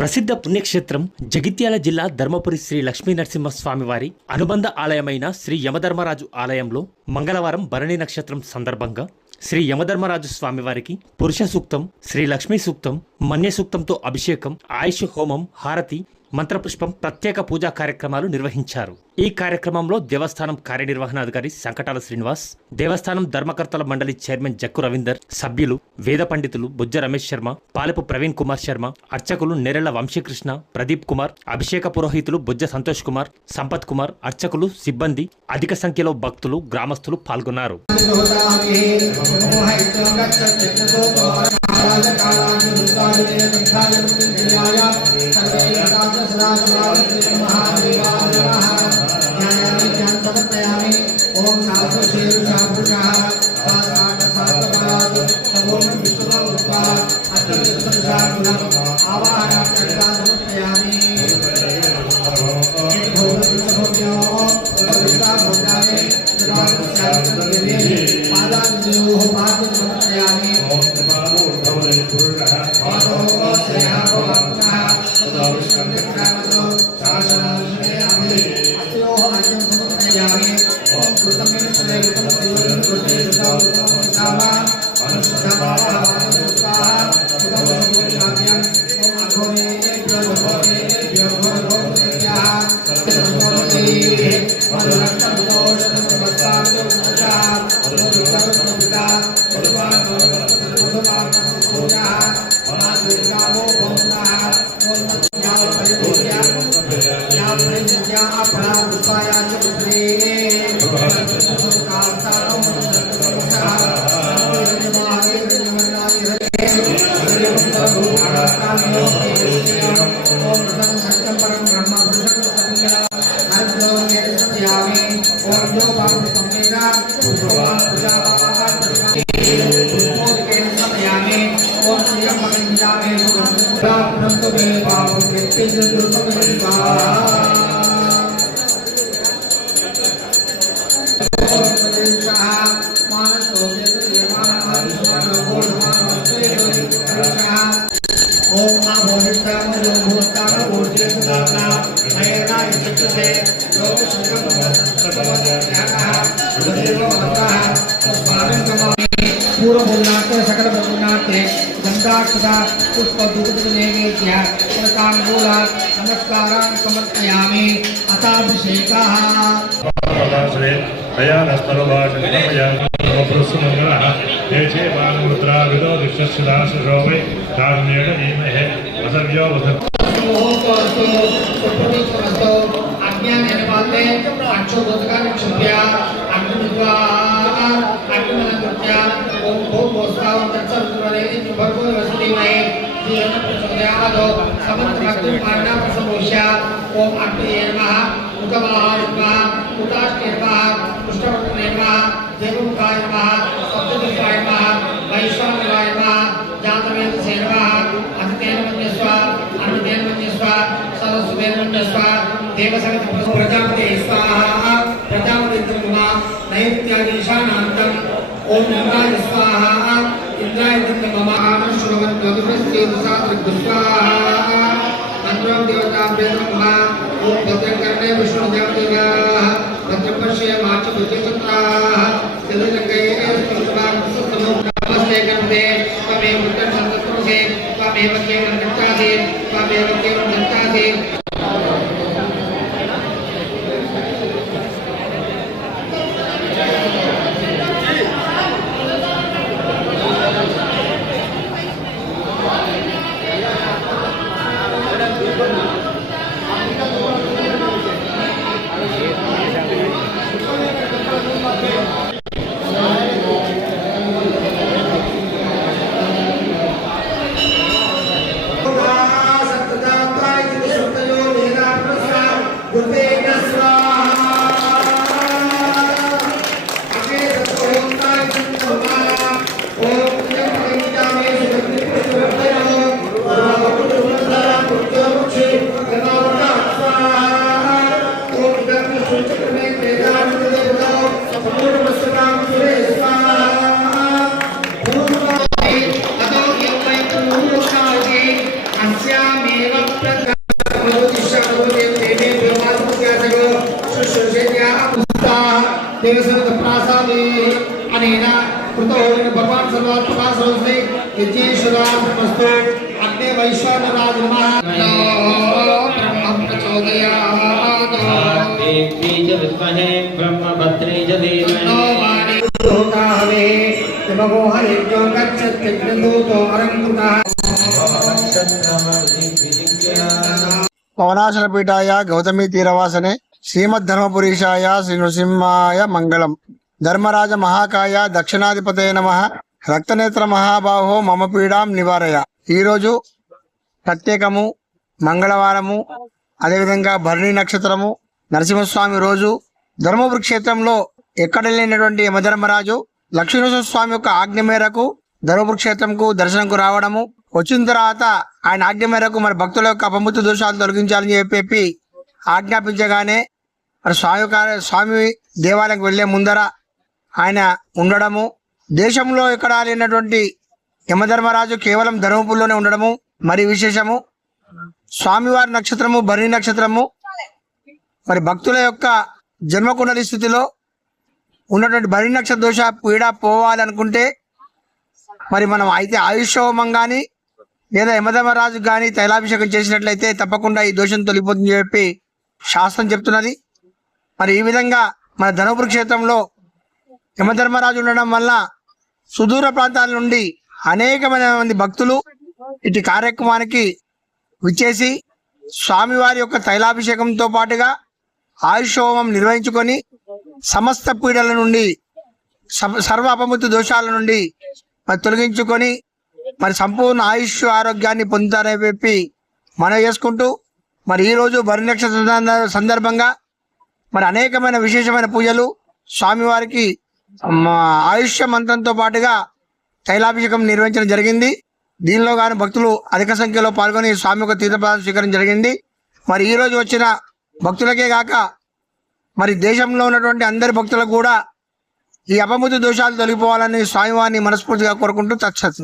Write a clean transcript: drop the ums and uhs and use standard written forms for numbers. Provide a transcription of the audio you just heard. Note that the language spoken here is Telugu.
ప్రసిద్ధ పుణ్యక్షేత్రం జగిత్యాల జిల్లా ధర్మపురి శ్రీ లక్ష్మీ నరసింహస్వామివారి అనుబంధ ఆలయమైన శ్రీ యమధర్మరాజు ఆలయంలో మంగళవారం భరణి నక్షత్రం సందర్భంగా శ్రీ యమధర్మరాజు స్వామివారికి పురుష సూక్తం, శ్రీ లక్ష్మీ సూక్తం, మన్య సూక్తంతో అభిషేకం, ఆయుష్ హోమం, హారతి, మంత్రపుష్పం, ప్రత్యేక పూజా కార్యక్రమాలు నిర్వహించారు. ఈ కార్యక్రమంలో దేవస్థానం కార్యనిర్వహణాధికారి సంకటాల శ్రీనివాస్, దేవస్థానం ధర్మకర్తల మండలి చైర్మన్ జక్కు రవీందర్, సభ్యులు, వేద పండితులు బుజ్జ రమేష్ శర్మ, పాలెపు ప్రవీణ్ కుమార్ శర్మ, అర్చకులు నెరెళ్ల వంశీకృష్ణ, ప్రదీప్ కుమార్, అభిషేక పురోహితులు బుజ్జ సంతోష్ కుమార్, సంపత్ కుమార్, అర్చకులు, సిబ్బంది, అధిక సంఖ్యలో భక్తులు, గ్రామస్తులు పాల్గొన్నారు. पूर्व बोलनाते सकल बोलनाते गंधाक्षता पुष्प दुग्धनेवेद्य प्रकांगूला नमस्कारान् समर्पयामि अथाभिषेकः दया नस्तरभाषणमया नमः देशे मानमुद्रा विदो दिक्षदाशो वै काम्येण धीमहि असव्यो वसत् अज्ञान वाले अक्षोभोधका क्षुभ्या अग्निद्वा अग्निमलकृत्या ओम भो भोस्ताव तत्सर्वरे भर्गो वसति महे जीवन प्रचोदयादो समत्रमक्तु मार्णा प्रसमोष्या ओम अग्निये नमः उतमहाय नमः उदाष्टे नमः पुष्टवक्त्रे नमः देवमुखाय नमः सप्तदिशाय नमः वैश्वानराय नमः जातवेदसे नमः अतितेन मन्यस्व अनुतेन मन्यस्व सरस्वतेन मन्यस्व देवसगत प्रजापते स्वाहा प्रजापति नमः नैत्यादीशानान्तम् ओम इंद्राय स्वाहा इंद्राय नमः आमश्रवन् मधुरस्य सात्रिक स्वाहा मंत्रं देवता नमः ओम भद्रकर्णे विष्णुदेवताः भद्रपश्ये माचभुजचत्राः सिद्धजगये स्तुतवान् नमस्ते कर्ते त्वमेव मुक्तसंततुसे त्वमेव केवलं गच्छासि त्वमेव केवलं गच्छासि अस्यामेव देवसवित प्रासादे अनेन कृतोऽनेन भगवान् सर्वात्मकासरोस्ते यज्ञेश्वरार्पणमस्तु अग्ने वैश्वानराज नमः ब्रह्म प्रचोदयात् देवी च विद्महे ब्रह्मभद्रे च धीमहि लोकावे तमो हरिज्ञो गच्छत्यग्नदूतो अरङ्कुतः పవనాశన పీఠాయ గౌతమి తీరవాసనే శ్రీమద్ధర్మపురీషాయ శ్రీ నృసింహాయ మంగళం. ధర్మరాజ మహాకాయ దక్షిణాధిపతయ నమః రక్తనేత్ర మహాబాహో మమ పీడాం నివారయ. ఈరోజు ప్రత్యేకము మంగళవారము, అదేవిధంగా భరణి నక్షత్రము, నరసింహస్వామి రోజు. ధర్మపురి క్షేత్రంలో ఎక్కడ లేనటువంటి యమధర్మరాజు లక్ష్మీనరసింహస్వామి యొక్క ఆజ్ఞ మేరకు ధర్మపురి క్షేత్రంకు దర్శనంకు రావడము, వచ్చిన తర్వాత ఆయన ఆజ్ఞ మేరకు మరి భక్తుల యొక్క అపమృత్యు దోషాలు తొలగించాలని చెప్పి ఆజ్ఞాపించగానే మరి స్వామి దేవాలయంకి వెళ్లే ముందర ఆయన ఉండడము, దేశంలో ఎక్కడ లేనటువంటి యమధర్మరాజు కేవలం ధర్మపురిలోనే ఉండడము మరి విశేషము. స్వామివారి నక్షత్రము భరణి నక్షత్రము మరి భక్తుల యొక్క జన్మకుండలి స్థితిలో ఉన్నటువంటి భరణి నక్షత్ర దోష పీడ పోవాలనుకుంటే మరి మనం అయితే ఆయుష్ హోమం కానీ లేదా యమధర్మరాజు కానీ తైలాభిషేకం చేసినట్లయితే తప్పకుండా ఈ దోషం తొలిపోతుందని చెప్పి శాస్త్రం చెప్తున్నది. మరి ఈ విధంగా మన ధర్మపురి క్షేత్రంలో యమధర్మరాజు ఉండడం వల్ల సుదూర ప్రాంతాల నుండి అనేకమైన మంది భక్తులు ఇటు కార్యక్రమానికి విచ్చేసి స్వామివారి యొక్క తైలాభిషేకంతో పాటుగా ఆయుష్ హోమం నిర్వహించుకొని సమస్త పీడల నుండి సర్వ అపమృత్యు దోషాల నుండి మరి తొలగించుకొని మరి సంపూర్ణ ఆయుష్ ఆరోగ్యాన్ని పొందుతారని చెప్పి మనం చేసుకుంటూ మరి ఈరోజు భరణి నక్షత్ర సందర్భంగా మరి అనేకమైన విశేషమైన పూజలు స్వామివారికి ఆయుష్ మంత్రంతో పాటుగా తైలాభిషేకం నిర్వహించడం జరిగింది. దీనిలో కానీ భక్తులు అధిక సంఖ్యలో పాల్గొని స్వామి యొక్క తీర్థప్రసాదం స్వీకరించడం జరిగింది. మరి ఈరోజు వచ్చిన భక్తులకే కాక మరి దేశంలో ఉన్నటువంటి అందరి భక్తులకు కూడా ఈ అపమృత్యు దోషాలు తొలగిపోవాలని స్వామివారిని మనస్ఫూర్తిగా కోరుకుంటూ తత్సత్.